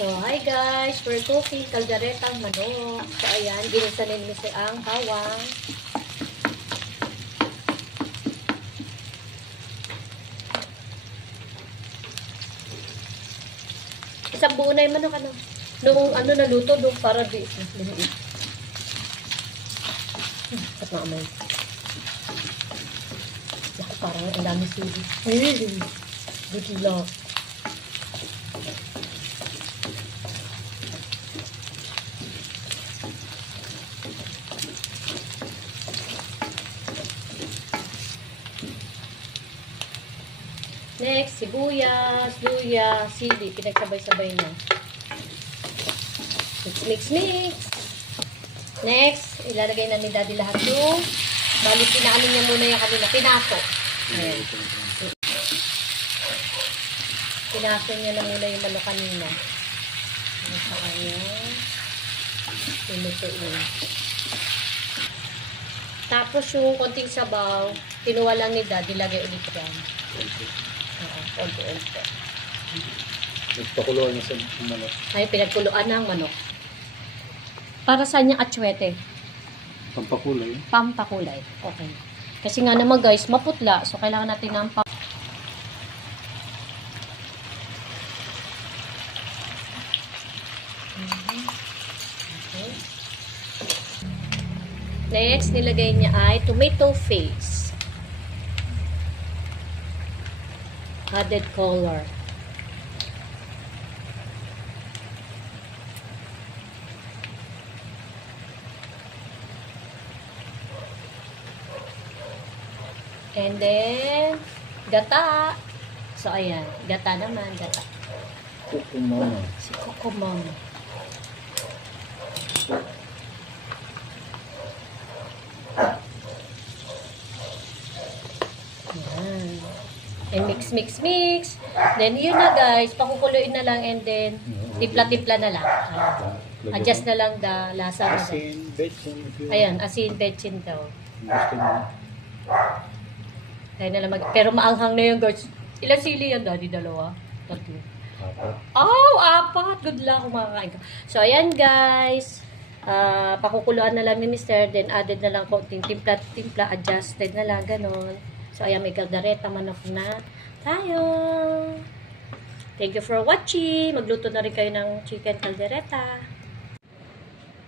So, hi guys! We're cooking kalderetang manok. So, ayan, ginisanin mo ang bawang. Isang buo na yung manok, ano? Noong naluto, doon para di. At maamay. Naku, parang ang dami sili. Good luck. Next, sibuyas, luya, sili. Pinagsabay-sabay na. Mix. Next, ilalagay na ni Daddy lahat yung bali, pinaano niya muna yung kanina. Pinaso. Ayan. Pinaso niya na muna yung manok kanina. Sa kanya. Pinutuin. Tapos yung konting sabaw, kinuha lang ni Daddy, lagay ulit yan. Oo, konti-unti. Nagpakuluan na sa manok. Ay, pinagkuluan ng manok. Para saan yung atsuete? Pampakulay. Pampakulay. Okay. Kasi nga naman guys, maputla. So, kailangan natin ng okay. Next, nilagay niya ay tomato paste. Added color. And then, gata. So, ayan. Gata naman. Gata. Kukumama. Si Kukumama. Ayan. And mix. Then, yun na guys. Pakukuluin na lang and then, tipla-tipla na lang. Ayan. Adjust na lang the lasa. Asin, betsin. Ayan, asin, betsin daw. Gusto mo. Kaya na lang pero maanghang na yun guys. Ilan sili yan, Daddy? Dalawa? Tatlo? Apat. Oh, apat! Good luck kung makakain ka. So, ayan guys. Pakukuluan na lang ni Mr. Then, added na lang konting timpla, adjusted na lang, ganon. So, ayan, may kaldereta, manok na tayo. Thank you for watching. Magluto na rin kayo ng chicken kaldereta.